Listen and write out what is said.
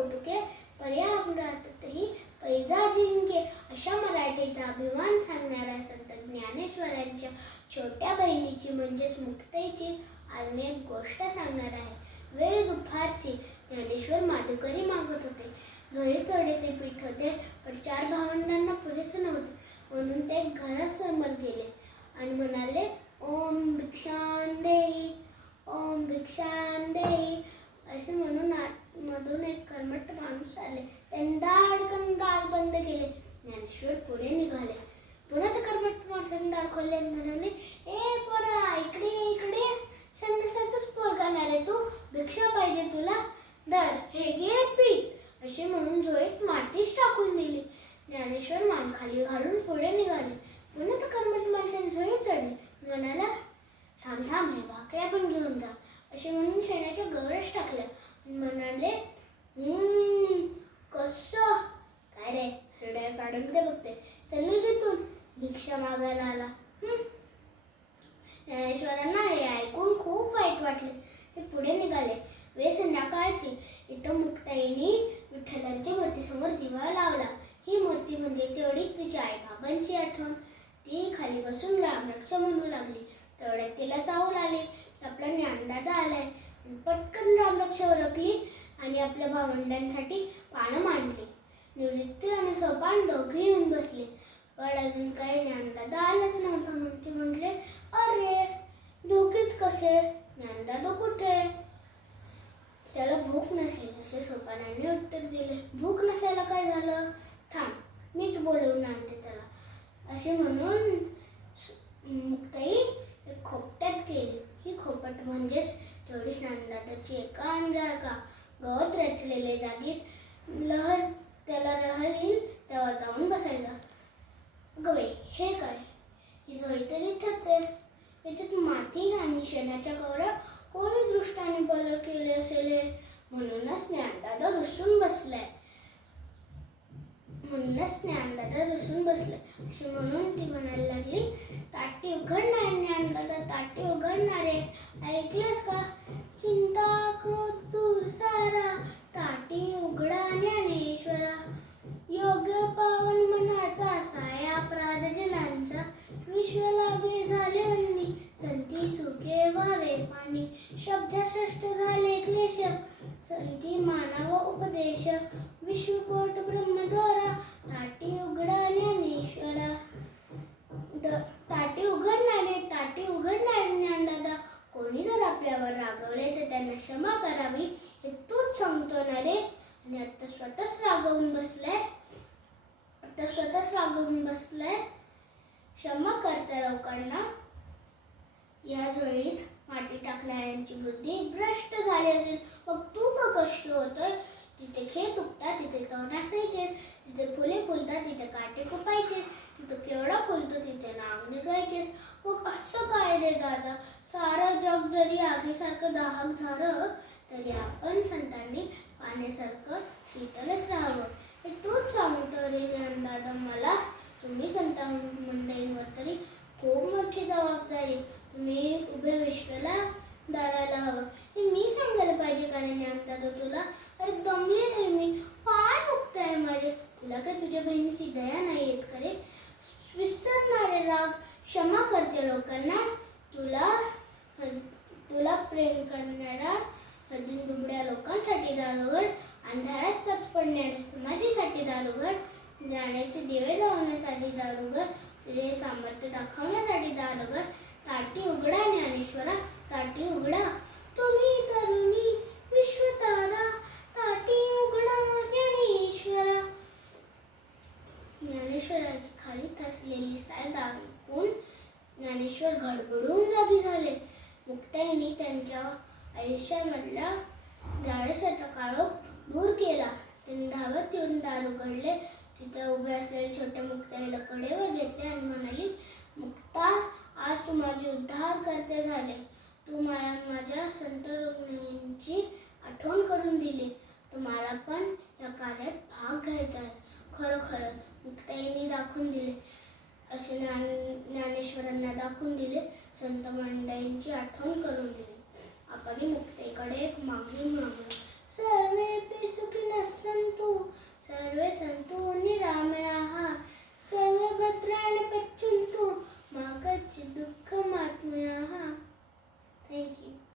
कौतुके पर्यावरणातही पैजा जिंके अशा मराठीचा अभिमान सांगणाऱ्या संत ज्ञानेश्वरांच्या छोट्या बहिणीची म्हणजेच मुक्ताईची आज मी एक गोष्ट सांगणार आहे. वेळ दुपारची. ज्ञानेश्वर माधुकरी मागत होते. घरी थोडेसे पीठ होते पण चार भावंडांना पुरेसे नव्हते. म्हणून ते घरासमोर गेले आणि म्हणाले ओम भिक्षान देई ओम भिक्षा देई असे म्हणून आतमधून एक कर्मठ त्यांनी दाडकन दार बंद केले. ज्ञानेश्वर पुढे निघाले. पुन्हा ते कर्मठ माणसाने दार खोलले म्हणाले ए पोरा इकडे इकडे ये. संन्यासाचाच पोरगाणार आहे तू. भिक्षा पाहिजे तुला. दर हे घे पीठ. असे म्हणून झोईत मातीच टाकून दिली. ज्ञानेश्वर मान खाली घालून पुढे निघाले. पुन्हा तर कर्मट माणसाने झोळीत चढली. म्हणाला थांब थांब हे भाकऱ्या पण घेऊन जा. असे म्हणून शेणाच्या गवरच टाकल्या. म्हणाले कसं काय रे सडे फाडून ते बघते चल तिथून भिक्षा मागायला आला ज्ञानेश्वरांना हे ऐकून खूप वाईट वाटले ते पुढे निघाले वे संध्याकाळची इथं मुक्ताईनी विठ्ठलांच्या मूर्तीसमोर दिवा लावला ही मूर्ती म्हणजे तेवढीच तिच्या आईबाबांची आठवण ती खाली बसून रामरक्षा म्हणू लागली तेवढ्यात तिला चावल आले आपला ज्ञानदादा आलाय पटकन रामरक्षा ओळखली आणि आपल्या भावंडांसाठी पानं मांडली. निवृत्ती आणि सोपान दोघे येऊन बसले. पण अजून काही ज्ञानदादा आलंच नव्हतं. मग ते म्हटले अरे धोकेच कसे? ज्ञानदादा कुठे? त्याला भूक नसेल. असे सोपानाने उत्तर दिले भूक नसायला काय झालं? थांब मीच बोलवून आणते त्याला. असे म्हणून मुक्ताई खोपट्यात गेली. ही खोपट म्हणजेच तेवढीच ज्ञानदादाची एकांत जागा गवत रचलेले जागीत लहर त्याला लहर येईल तेव्हा जाऊन बसायचा. गवे हे काय? ही झोई तर इथंच आहे. याच्यात माती आणि शेणाच्या कवड्या कोणी दृष्टाने बरं केले असेल? म्हणूनच ज्ञानदादा रुसून बसलाय. म्हणूनच ज्ञानदादा रुसून बसले अशी म्हणून ती म्हणायला लागली ताटी उघडणार ज्ञानदादा ताटी उघडणार आहे. ऐकलंस का चिंता क्रोध दूर सारा ताटी उघडा ज्ञानेश्वरा योग्य पावन मनाचा साय अपराध जनांचा विश्व लागे झाले वन्नी संती सुखे व्हावे पाणी शब्दश्रेष्ठ झाले क्लेश संती मानव उपदेश विश्वकोट ब्रह्मद्वारा ताटी उघडा ज्ञानेश्वरा ताटी उघडणारे ताटी उघडणारे ज्ञानदादा कोणी जर आपल्यावर रागवले तर त्यांना क्षमा करावी. हे तूच सांगतो ना रे. आणि आता स्वतःच रागवून बसलाय. आता स्वतःच रागवून बसलाय. क्षमा करता लोकांना या झोळीत माती टाकणाऱ्यांची बुद्धी भ्रष्ट झाली असेल. मग तू कष्ट होतोय जिथे खेळ उगतात तिथे तण असायचे तिथे फुले फुलतात तिथे काटे कुपायचे तिथे केवढा फुलतो तिथे नाव निघायचेच मग असं काय रे दादा सारं जग जरी आगीसारखं दाहक झालं तरी आपण संतांनी पाण्यासारखं शीतलच राहावं हे तूच सांगतो रे ज्ञानदादा मला तुम्ही संत मंडळींवर तरी खूप मोठी जबाबदारी तुम्ही उभ्या विश्वाला दाराला हवं हे मी सांगायला पाहिजे कारण तुला? अरे दमले आहे मी. पाय दुखताय माझे तुला काय तुझ्या बहिणीची दया नाही येत करे विसरणारे राग क्षमा करते लोकांना. तुला तुला प्रेम करणारा हद्दून दुबड्या लोकांसाठी दारोगड अंधारात चच पडणाऱ्या समाजासाठी दारोगड जाण्याचे दिवे लावण्यासाठी दारोगड तुझे सामर्थ्य दाखवण्यासाठी दारोगड ताटी उघडा ज्ञानेश्वरा ताटी उघडा. तुम्ही तरुणी विश्वतारा ताटी उघडा ज्ञानेश्वरा ज्ञानेश्वराची खाली ठसलेली साय दाखवून ज्ञानेश्वर घडबडून जागी झाले. मुक्ताईने त्यांच्या आयुष्यामधला गाडसाचा काळोख दूर केला. त्यांनी धावत येऊन दार उघडले. तिथं उभे असलेले छोट्या मुक्ताईला कडेवर घेतले आणि म्हणाली मुक्ता आज तू माझे उद्धार करते झाले. तू मला माझ्या संत रुग्णींची आठवण करून दिली. तुम्हाला पण या कार्यात भाग घ्यायचा आहे. खरोखर मुक्ताईने दाखवून दिले. असे ज्ञान ज्ञाने दाखवून दिले. संत मंडईंची आठवण करून दिली. आपण मुक्तेकडे एक मागणी मागू सर्वे पी सुखी नसंतू. सर्वे संतू